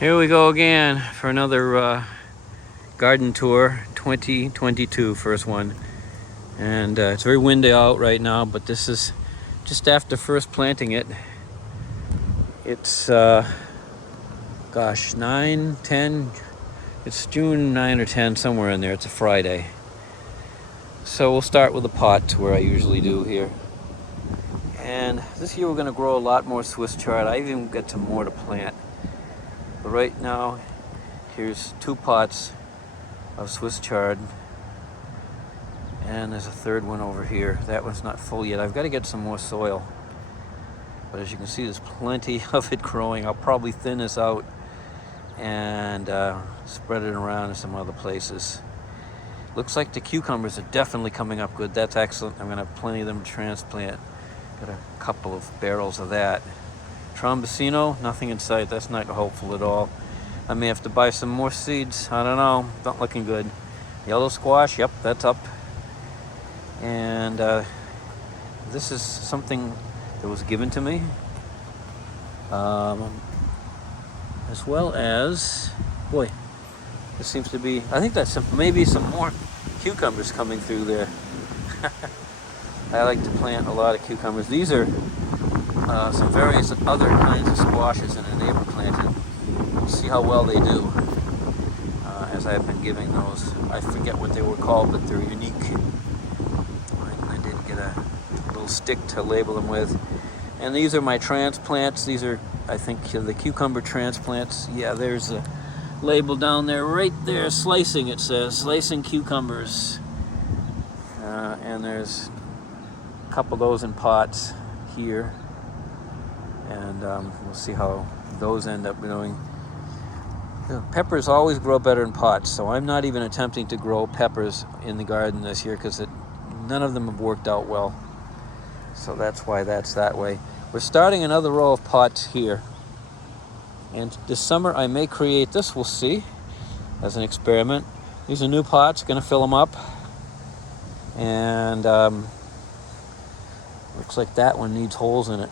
Here we go again for another garden tour, 2022, first one. And it's very windy out right now, but this is just after first planting it. It's, gosh, 9, 10, it's June 9 or 10, somewhere in there. It's a Friday. So we'll start with the pot where I usually do here. And this year we're gonna grow a lot more Swiss chard. I even got some more to plant. But right now, here's 2 pots of Swiss chard. And there's a third one over here. That one's not full yet. I've got to get some more soil. But as you can see, there's plenty of it growing. I'll probably thin this out and spread it around in some other places. Looks like the cucumbers are definitely coming up good. That's excellent. I'm gonna have plenty of them to transplant. Got a couple of barrels of that. Trombosino, nothing in sight. That's not hopeful at all. I may have to buy some more seeds. I don't know. Not looking good. Yellow squash, yep, that's up. And this is something that was given to me. As well as, boy, there seems to be, I think that's maybe some more cucumbers coming through there. I like to plant a lot of cucumbers. These are some various other kinds of squashes in a neighbor planted. We'll see how well they do as I've been giving those. I forget what they were called, but they're unique. I did get a little stick to label them with. And these are my transplants. These are, I think, the cucumber transplants. Yeah, there's a label down there, right there, slicing, it says, slicing cucumbers. And there's a couple of those in pots here. And we'll see how those end up doing. Peppers always grow better in pots, so I'm not even attempting to grow peppers in the garden this year because none of them have worked out well. So that's why that's that way. We're starting another row of pots here. And this summer I may create this, we'll see, as an experiment. These are new pots, gonna fill them up. And looks like that one needs holes in it.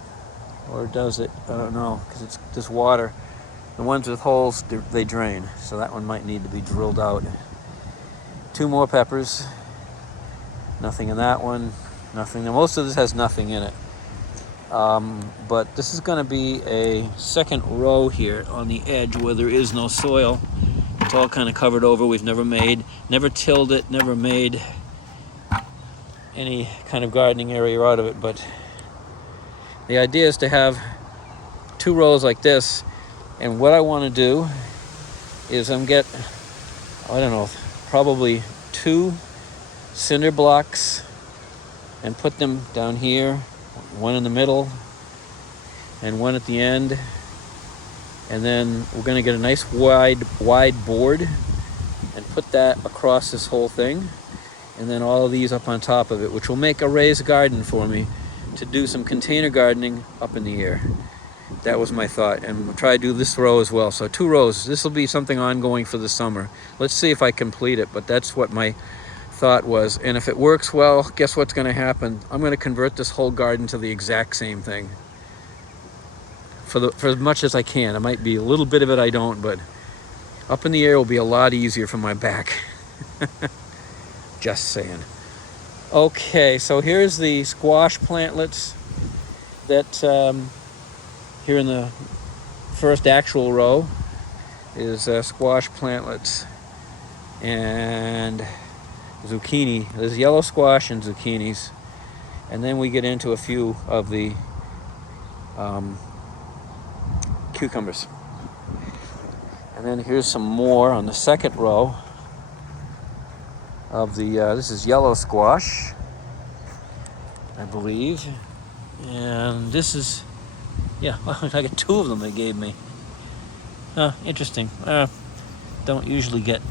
Or does it? I don't know, because it's just water. The ones with holes, they drain. So that one might need to be drilled out. 2 more peppers. Nothing in that one. Nothing. Now, most of this has nothing in it. But this is going to be a second row here on the edge where there is no soil. It's all kind of covered over. We've never tilled it, never made any kind of gardening area out of it. But the idea is to have 2 rows like this. And what I want to do is get, I don't know, probably 2 cinder blocks and put them down here, one in the middle and one at the end. And then we're going to get a nice wide board and put that across this whole thing. And then all of these up on top of it, which will make a raised garden for me to do some container gardening up in the air. That was my thought, and we'll try to do this row as well. So 2 rows. This will be something ongoing for the summer. Let's see if I complete it, but that's what my thought was. And if it works well, guess what's going to happen? I'm going to convert this whole garden to the exact same thing. For as much as I can. It might be a little bit of it I don't, but up in the air will be a lot easier for my back. Just saying. Okay, so here's the squash plantlets that here in the first actual row is squash plantlets and zucchini. There's yellow squash and zucchinis. And then we get into a few of the cucumbers. And then here's some more on the second row of the, this is yellow squash, I believe. And this is, yeah, I got 2 of them they gave me. Interesting. Don't usually get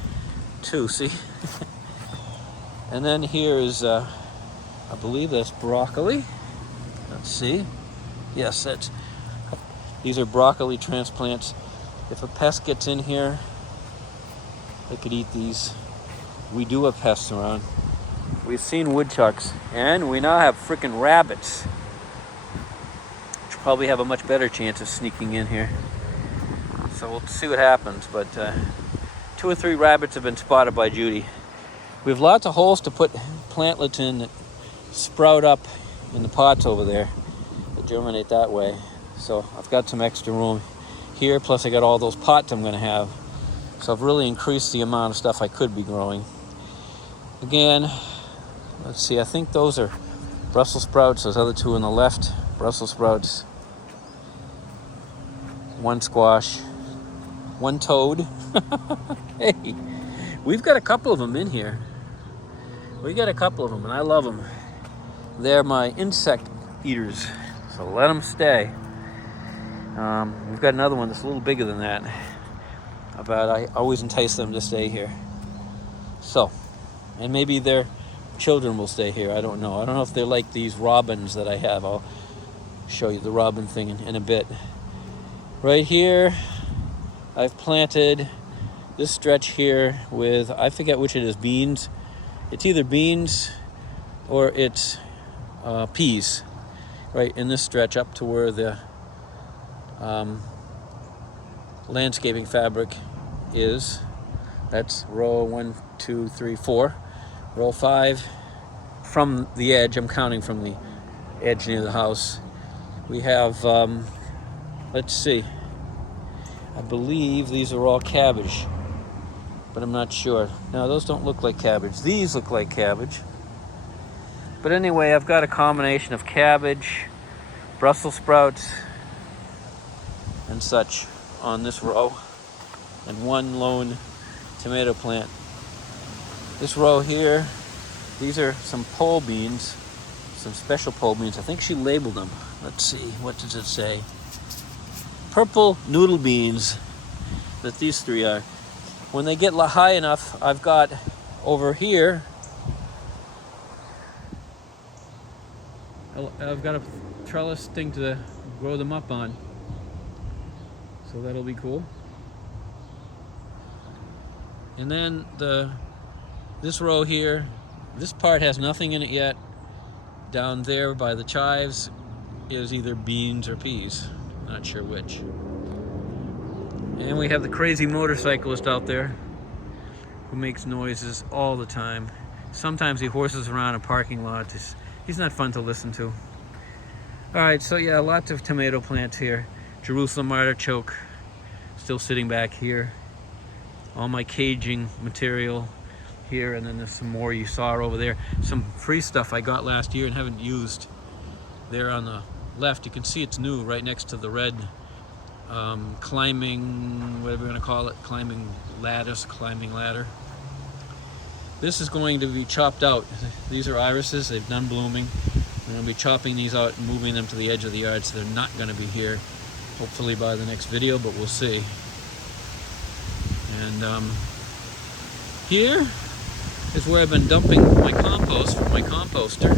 2, see? And then here is, I believe that's broccoli. Let's see. Yes, these are broccoli transplants. If a pest gets in here, they could eat these. We do have pests around. We've seen woodchucks, and we now have frickin' rabbits. Which probably have a much better chance of sneaking in here. So we'll see what happens. But 2 or 3 rabbits have been spotted by Judy. We have lots of holes to put plantlets in that sprout up in the pots over there, that germinate that way. So I've got some extra room here, plus I got all those pots I'm going to have. So I've really increased the amount of stuff I could be growing. Again, let's see, I think those are Brussels sprouts. Those other 2 on the left, Brussels sprouts. 1 squash, 1 toad. Hey, we've got a couple of them in here. We got a couple of them, and I love them. They're my insect eaters, so let them stay. We've got another one that's a little bigger than that, but I always entice them to stay here. So, and maybe their children will stay here. I don't know. I don't know if they're like these robins that I have. I'll show you the robin thing in a bit. Right here, I've planted this stretch here with, I forget which it is, beans. It's either beans or it's peas, right in this stretch up to where the landscaping fabric is. That's row 1, 2, 3, 4. Row 5 from the edge. I'm counting from the edge near the house. We have, let's see, I believe these are all cabbage, but I'm not sure. No, those don't look like cabbage. These look like cabbage. But anyway, I've got a combination of cabbage, Brussels sprouts, and such on this row, and 1 lone tomato plant. This row here, these are some pole beans, some special pole beans. I think she labeled them. Let's see, what does it say? Purple noodle beans, that these 3 are. When they get high enough, I've got over here, I've got a trellis thing to grow them up on. So that'll be cool. And then this row here, this part has nothing in it yet. Down there by the chives is either beans or peas. Not sure which. And we have the crazy motorcyclist out there who makes noises all the time. Sometimes he horses around a parking lot. He's not fun to listen to. All right, so yeah, lots of tomato plants here. Jerusalem artichoke still sitting back here. All my caging material here, and then there's some more you saw over there. Some free stuff I got last year and haven't used. There on the left, you can see it's new right next to the red climbing, whatever we're going to call it, climbing ladder. This is going to be chopped out. These are irises, they've done blooming. I'm going to be chopping these out and moving them to the edge of the yard, so they're not going to be here, hopefully by the next video, but we'll see. And here is where I've been dumping my compost from my composter.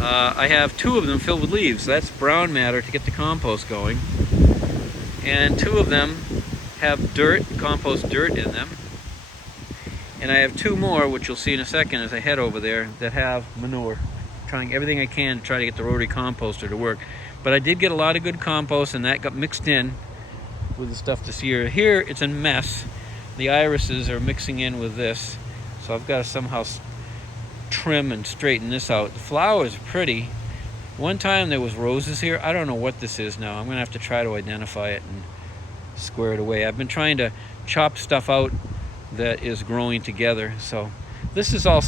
I have 2 of them filled with leaves. That's brown matter to get the compost going. And 2 of them have dirt, compost dirt in them. And I have 2 more, which you'll see in a second as I head over there, that have manure. Trying everything I can to try to get the rotary composter to work. But I did get a lot of good compost, and that got mixed in with the stuff this year. Here it's a mess. The irises are mixing in with this. So I've got to somehow trim and straighten this out. The flowers are pretty. One time there was roses here. I don't know what this is now. I'm going to have to try to identify it and square it away. I've been trying to chop stuff out that is growing together. So this is all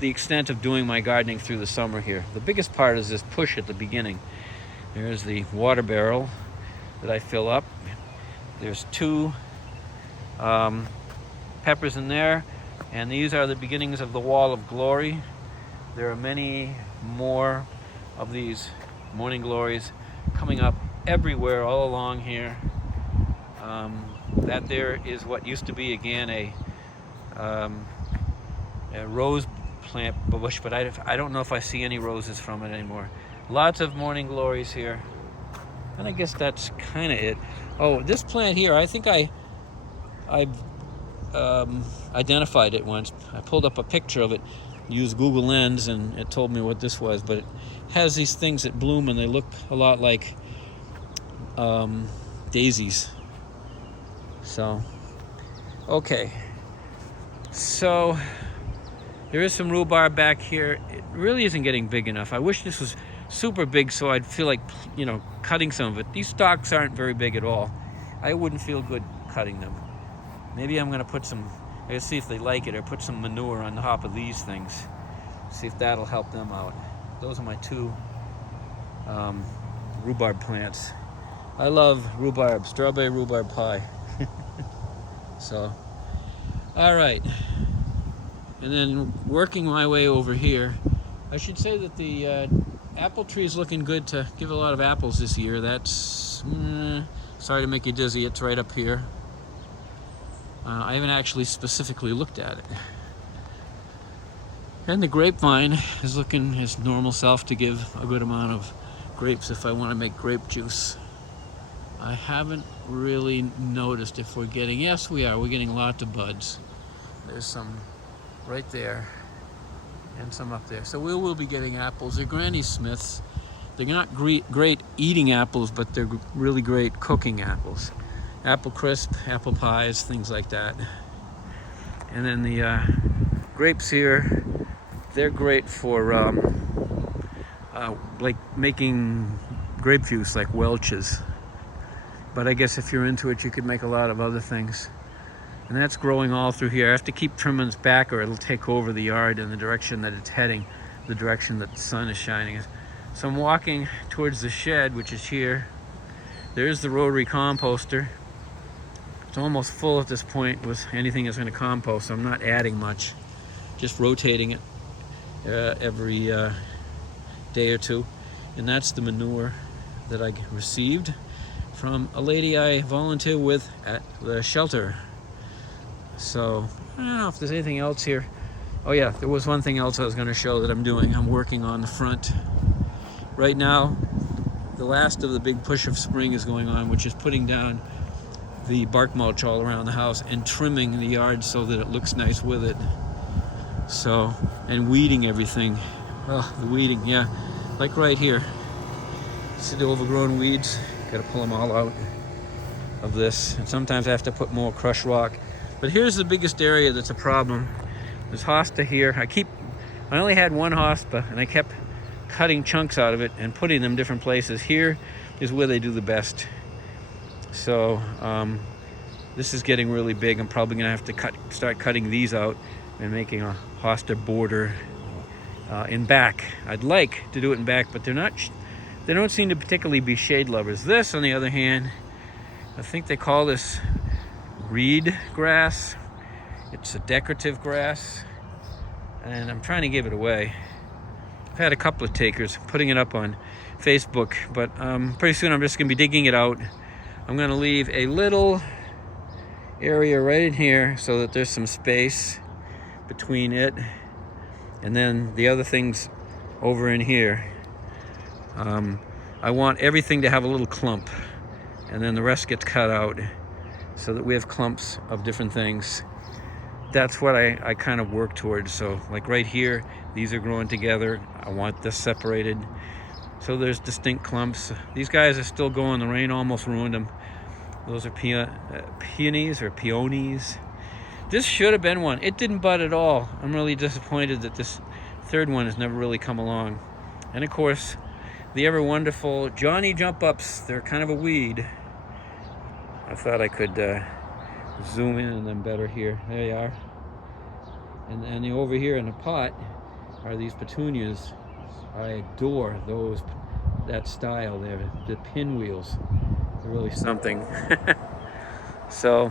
the extent of doing my gardening through the summer here. The biggest part is this push at the beginning. There's the water barrel that I fill up. There's 2 peppers in there. And these are the beginnings of the wall of glory. There are many more of these morning glories coming up everywhere all along here. That there is what used to be again a rose plant bush, but I don't know if I see any roses from it anymore. Lots of morning glories here. And I guess that's kind of it. Oh, this plant here, I think I identified it once. I pulled up a picture of it, used Google Lens, and it told me what this was. But it has these things that bloom, and they look a lot like daisies. So, okay. So, there is some rhubarb back here. It really isn't getting big enough. I wish this was super big so I'd feel like, you know, cutting some of it. These stalks aren't very big at all. I wouldn't feel good cutting them. Maybe I'm gonna put some, I gotta see if they like it, or put some manure on the top of these things. See if that'll help them out. Those are my two rhubarb plants. I love rhubarb, strawberry rhubarb pie. So, all right. And then working my way over here, I should say that the apple tree is looking good to give a lot of apples this year. That's, sorry to make you dizzy, it's right up here. I haven't actually specifically looked at it. And the grapevine is looking its normal self to give a good amount of grapes if I want to make grape juice. I haven't really noticed if we're getting, yes we are, we're getting lots of buds. There's some right there and some up there. So we will be getting apples. They're Granny Smiths. They're not great eating apples, but they're really great cooking apples. Apple crisp, apple pies, things like that. And then the grapes here, they're great for like making grape juice, like Welch's. But I guess if you're into it, you could make a lot of other things. And that's growing all through here. I have to keep trimming this back or it'll take over the yard in the direction that it's heading, the direction that the sun is shining. So I'm walking towards the shed, which is here. There's the rotary composter. It's almost full at this point with anything that's going to compost, so I'm not adding much. Just rotating it every day or two. And that's the manure that I received from a lady I volunteer with at the shelter. So, I don't know if there's anything else here. Oh yeah, there was one thing else I was going to show that I'm doing. I'm working on the front. Right now, the last of the big push of spring is going on, which is putting down the bark mulch all around the house and trimming the yard so that it looks nice with it. So, and weeding everything. Oh, the weeding, yeah. Like right here. See the overgrown weeds? Gotta pull them all out of this. And sometimes I have to put more crushed rock. But here's the biggest area that's a problem. There's hosta here. I only had one hosta and I kept cutting chunks out of it and putting them different places. Here is where they do the best. So this is getting really big. I'm probably gonna have to start cutting these out and making a hosta border in back. I'd like to do it in back, but they don't seem to particularly be shade lovers. This, on the other hand, I think they call this reed grass. It's a decorative grass, and I'm trying to give it away. I've had a couple of takers, putting it up on Facebook, but pretty soon I'm just gonna be digging it out. I'm gonna leave a little area right in here so that there's some space between it and then the other things over in here. I want everything to have a little clump, and then the rest gets cut out so that we have clumps of different things. That's what I kind of work towards. So like right here, these are growing together. I want this separated so there's distinct clumps. These guys are still going. The rain almost ruined them. Those are peonies or peonies. This should have been one. It didn't bud at all. I'm really disappointed that this third one has never really come along. And of course, the ever wonderful Johnny Jump Ups. They're kind of a weed. I thought I could zoom in on them better here. There they are. And over here in the pot are these petunias. I adore that style there. The pinwheels. They're really something. So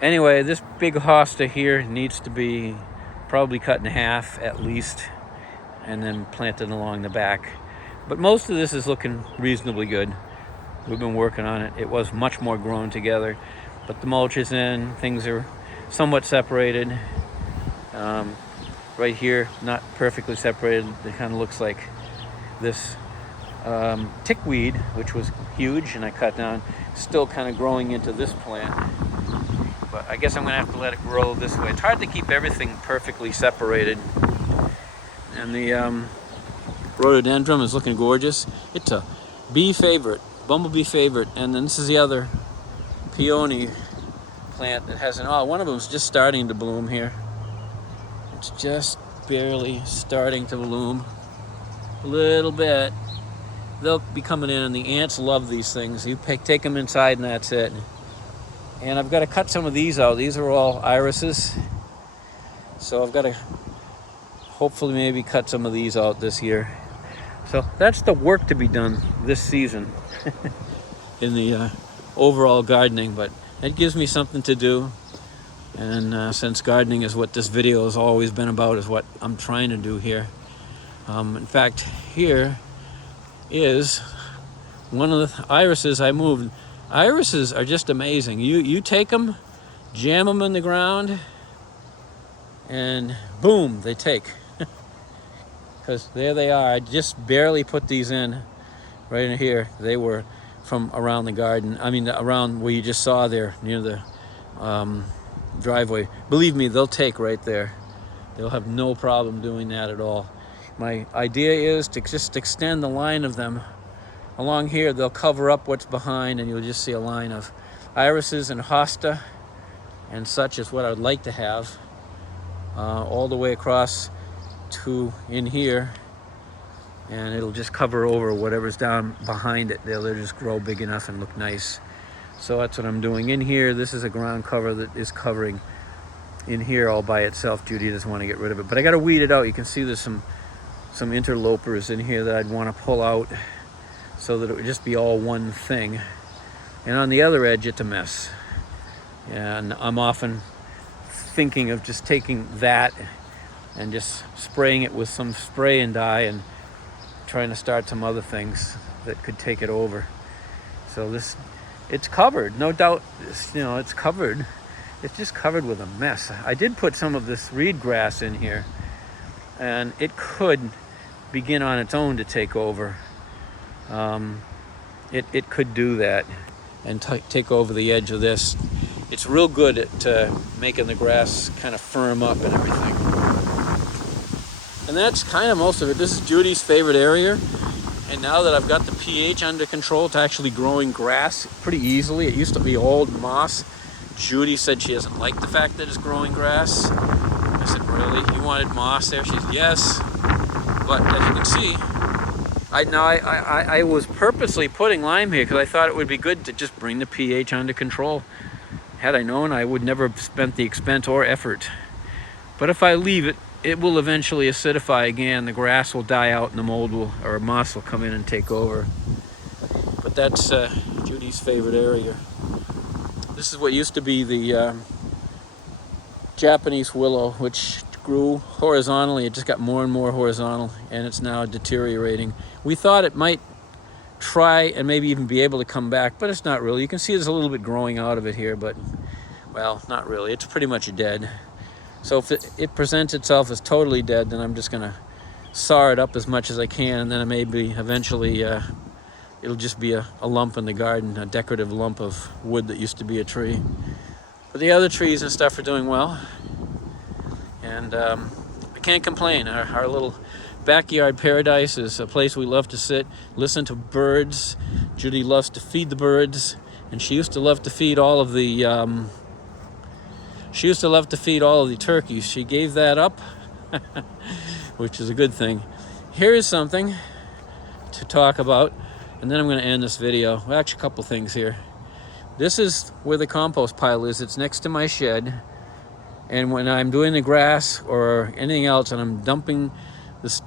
anyway, this big hosta here needs to be probably cut in half at least, and then planted along the back. But most of this is looking reasonably good. We've been working on it. It was much more grown together, but the mulch is in. Things are somewhat separated. Right here, not perfectly separated. It kind of looks like this tickweed, which was huge and I cut down, still kind of growing into this plant. But I guess I'm gonna have to let it grow this way. It's hard to keep everything perfectly separated. And the rhododendron is looking gorgeous. It's a bee favorite, bumblebee favorite. And then this is the other peony plant that hasn't, oh, one of them is just starting to bloom here. It's just barely starting to bloom a little bit. They'll be coming in, and the ants love these things. You take them inside and that's it. And I've got to cut some of these out. These are all irises. So I've got to hopefully maybe cut some of these out this year. So that's the work to be done this season in the overall gardening, but it gives me something to do. And since gardening is what this video has always been about, is what I'm trying to do here. In fact, here is one of the irises I moved. Irises are just amazing. You take them, jam them in the ground, and boom, they take. Because there they are. I just barely put these in right in here. They were from around the garden. I mean, around where you just saw there, near the driveway. Believe me, they'll take right there. They'll have no problem doing that at all. My idea is to just extend the line of them along here. They'll cover up what's behind, and you'll just see a line of irises and hosta and such is what I'd like to have all the way across to in here, and it'll just cover over whatever's down behind it. They'll just grow big enough and look nice. So that's what I'm doing in here. This is a ground cover that is covering in here all by itself. Judy doesn't want to get rid of it, but I got to weed it out. You can see there's some interlopers in here that I'd want to pull out so that it would just be all one thing. And on the other edge, it's a mess. And I'm often thinking of just taking that and just spraying it with some spray and dye and trying to start some other things that could take it over. So it's covered, no doubt. It's covered. It's just covered with a mess. I did put some of this reed grass in here, and it could begin on its own to take over. It could do that and take over the edge of this. It's real good at making the grass kind of firm up and everything. And that's kind of most of it. This is Judy's favorite area. And now that I've got the pH under control, it's actually growing grass pretty easily. It used to be old moss. Judy said she doesn't like the fact that it's growing grass. I said, really? You wanted moss there? She said, yes. But as you can see, I was purposely putting lime here because I thought it would be good to just bring the pH under control. Had I known, I would never have spent the expense or effort. But if I leave it, it will eventually acidify again. The grass will die out and the mold or moss will come in and take over. But that's Judy's favorite area. This is what used to be the Japanese willow, which grew horizontally. It just got more and more horizontal, and it's now deteriorating. We thought it might try and maybe even be able to come back, but it's not really. You can see there's a little bit growing out of it here, but, well, not really. It's pretty much dead. So if it presents itself as totally dead, then I'm just going to saw it up as much as I can, and then maybe eventually it'll just be a lump in the garden, a decorative lump of wood that used to be a tree. But the other trees and stuff are doing well, and I can't complain. Our little backyard paradise is a place we love to sit, listen to birds. Judy loves to feed the birds, and she used to love to feed all of the turkeys. She gave that up, which is a good thing. Here is something to talk about, and then I'm going to end this video. Well, actually, a couple things here. This is where the compost pile is. It's next to my shed, and when I'm doing the grass or anything else and I'm dumping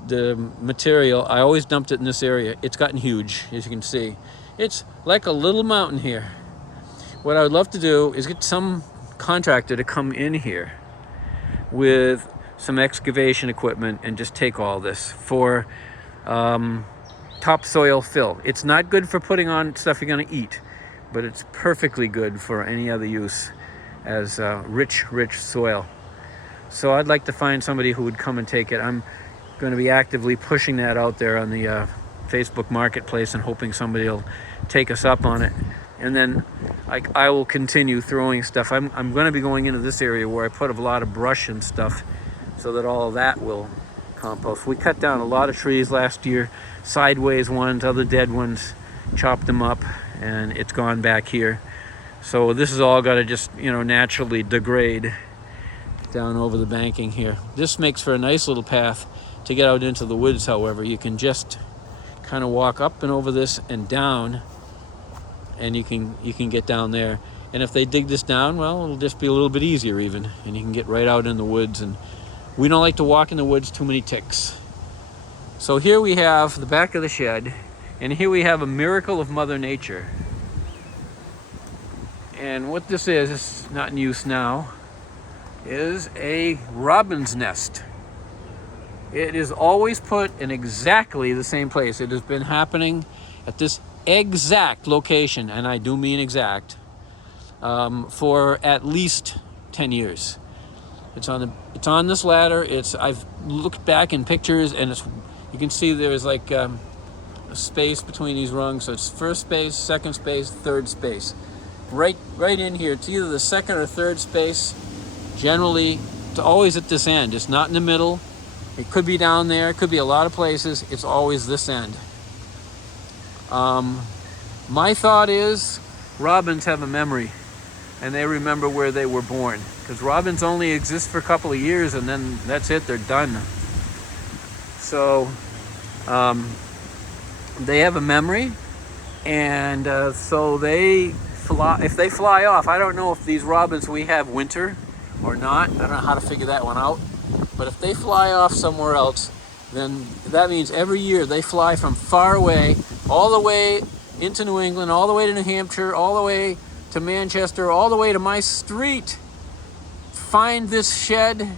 the material, I always dumped it in this area. It's gotten huge, as you can see. It's like a little mountain here. What I would love to do is get some contractor to come in here with some excavation equipment and just take all this for topsoil fill. It's not good for putting on stuff you're going to eat, but it's perfectly good for any other use as rich soil. So I'd like to find somebody who would come and take it. I'm going to be actively pushing that out there on the Facebook Marketplace and hoping somebody will take us up on it. And then I will continue throwing stuff. I'm going to be going into this area where I put a lot of brush and stuff so that all of that will compost. We cut down a lot of trees last year, sideways ones, other dead ones, chopped them up, and it's gone back here. So this is all got to just, naturally degrade down over the banking here. This makes for a nice little path to get out into the woods. However, you can just kind of walk up and over this and down, and you can get down there. And if they dig this down, well, it'll just be a little bit easier even, and you can get right out in the woods. And we don't like to walk in the woods, too many ticks. So here we have the back of the shed, and here we have a miracle of Mother Nature. And what this is, it's not in use now, is a robin's nest. It is always put in exactly the same place. It has been happening at this exact location, and I do mean exact, for at least 10 years. It's on this ladder. I've looked back in pictures, and you can see there's like a space between these rungs. So it's first space, second space, third space. Right in here. It's either the second or third space. Generally, it's always at this end. It's not in the middle. It could be down there. It could be a lot of places. It's always this end. My thought is robins have a memory, and they remember where they were born, because robins only exist for a couple of years, and then that's it. They're done. So they have a memory, and so they fly. If they fly off, I don't know if these robins we have winter or not. I don't know how to figure that one out. But if they fly off somewhere else, then that means every year they fly from far away, all the way into New England, all the way to New Hampshire, all the way to Manchester, all the way to my street. Find this shed,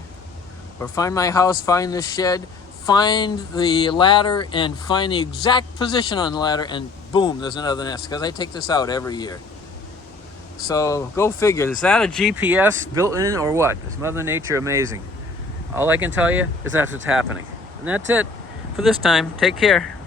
or find my house, find this shed, find the ladder, and find the exact position on the ladder, and boom, there's another nest, because I take this out every year. So go figure. Is that a GPS built in or what? Is Mother Nature amazing? All I can tell you is that's what's happening. And that's it for this time. Take care.